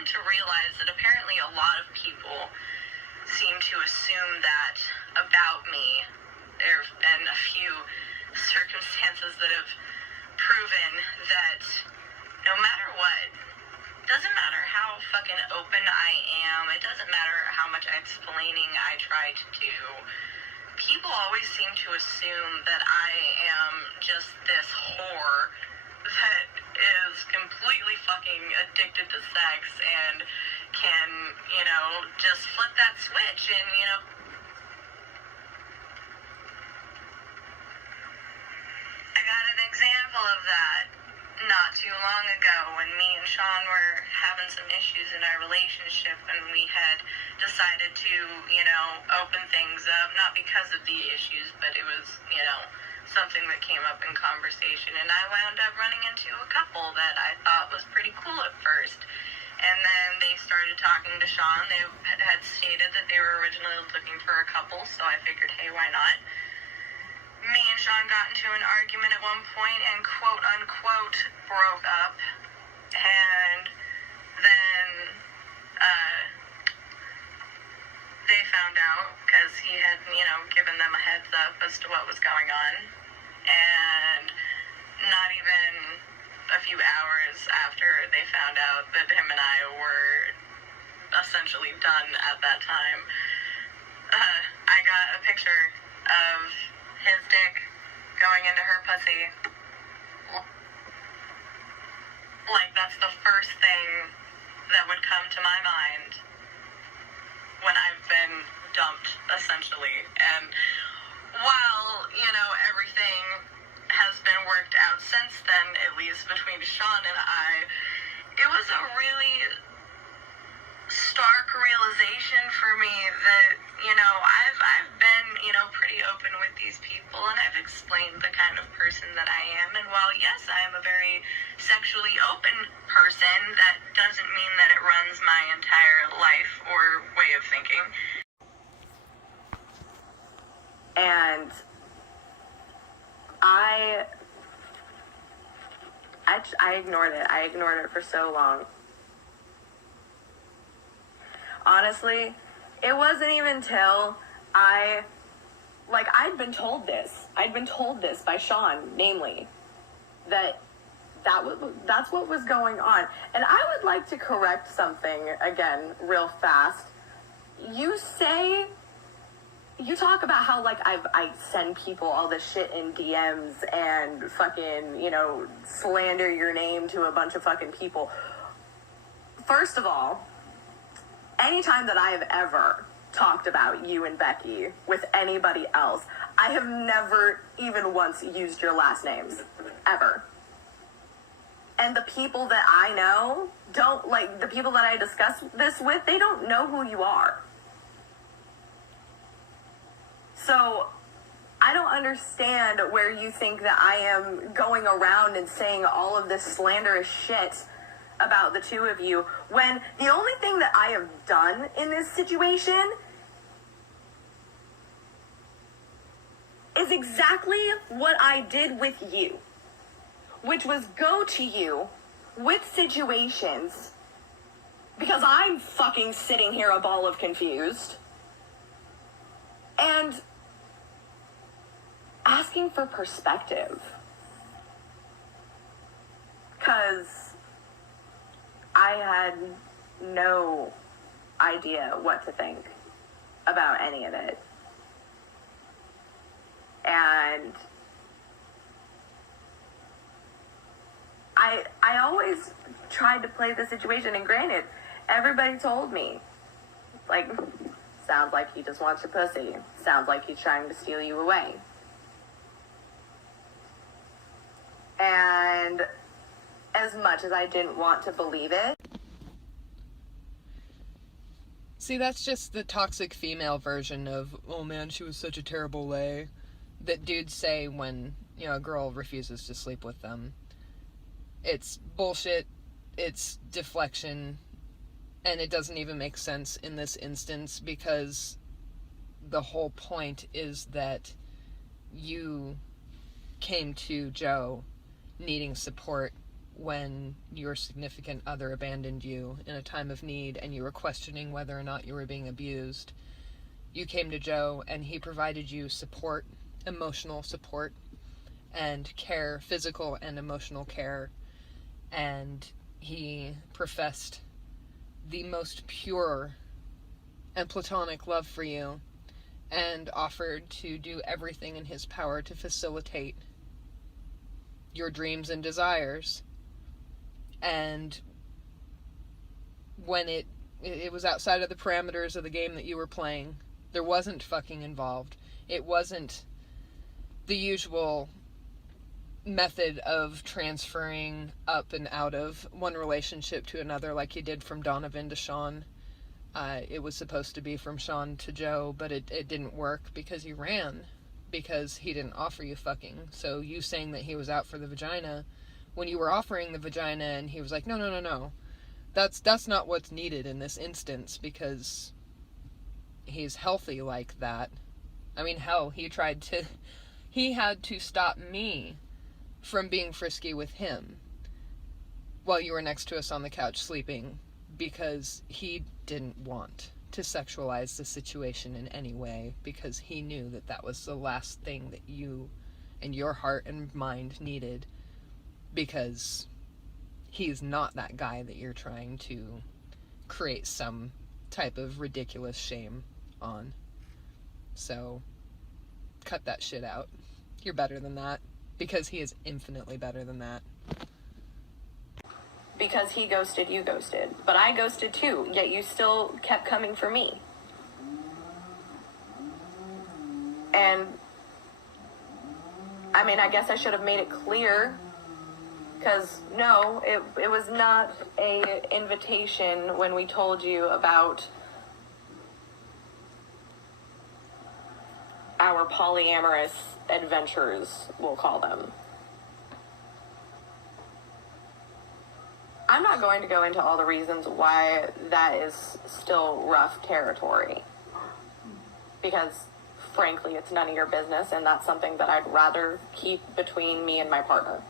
come to realize that apparently a lot of people seem to assume that about me. There have been a few circumstances that have proven that no matter what, doesn't matter how fucking open I am, it doesn't matter how much explaining I try to do, people always seem to assume that I am just this whore that is completely fucking addicted to sex and can, you know, just flip that switch and, you know, I got an example of that not too long ago when me and Sean were having some issues in our relationship and we had decided to, you know, open things up, not because of the issues, but it was, you know, something that came up in conversation, and I wound up running into a couple that I thought was pretty cool at first. And then they started talking to Sean. They had stated that they were originally looking for a couple, so I figured, hey, why not? Me and Sean got into an argument at one point and quote-unquote broke up. And then they found out because he had, you know, given them a heads up as to what was going on. And not even a few hours after they found out that him and I were essentially done at that time, I got a picture of his dick going into her pussy. Like, that's the first thing that would come to my mind when I've been dumped, essentially. And while, you know, everything has been worked out since then, at least between Sean and I, it was a really stark realization for me that, you know, I've been, you know, pretty open with these people, and I've explained the kind of person that I am, and while, yes, I am a very sexually open person, that doesn't mean that it runs my entire life or way of thinking. And I ignored it. I ignored it for so long. Honestly, it wasn't even till I'd been told this. I'd been told this by Sean, namely, that's what was going on. And I would like to correct something again, real fast. You talk about how, like, I send people all this shit in DMs and fucking, you know, slander your name to a bunch of fucking people. First of all, anytime that I have ever talked about you and Becky with anybody else, I have never even once used your last names. Ever. And the people that I know don't, like, the people that I discuss this with, they don't know who you are. So, I don't understand where you think that I am going around and saying all of this slanderous shit about the two of you, when the only thing that I have done in this situation is exactly what I did with you, which was go to you with situations, because I'm fucking sitting here a ball of confused, and asking for perspective, because I had no idea what to think about any of it. And I always tried to play the situation, and granted, everybody told me, like, sounds like he just wants your pussy. Sounds like he's trying to steal you away. And as much as I didn't want to believe it. See, that's just the toxic female version of, oh man, she was such a terrible lay, that dudes say when, you know, a girl refuses to sleep with them. It's bullshit, it's deflection, and it doesn't even make sense in this instance, because the whole point is that you came to Joe needing support when your significant other abandoned you in a time of need and you were questioning whether or not you were being abused, you came to Joe and he provided you support, emotional support, and care, physical and emotional care, and he professed the most pure and platonic love for you and offered to do everything in his power to facilitate your dreams and desires. And when it was outside of the parameters of the game that you were playing, there wasn't fucking involved. It wasn't the usual method of transferring up and out of one relationship to another like you did from Donovan to Sean. It was supposed to be from Sean to Joe, but it didn't work because he ran, because he didn't offer you fucking. So you saying that he was out for the vagina, when you were offering the vagina and he was like, no, that's not what's needed in this instance, because he's healthy like that. I mean, hell, he had to stop me from being frisky with him while you were next to us on the couch sleeping, because he didn't want to sexualize the situation in any way, because he knew that that was the last thing that you and your heart and mind needed, because he's not that guy that you're trying to create some type of ridiculous shame on. So cut that shit out. You're better than that, because he is infinitely better than that. Because he ghosted, you ghosted. But I ghosted too, yet you still kept coming for me. And, I mean, I guess I should have made it clear, because, no, it was not a invitation when we told you about our polyamorous adventures, we'll call them. I'm not going to go into all the reasons why that is still rough territory, because frankly it's none of your business, and that's something that I'd rather keep between me and my partner.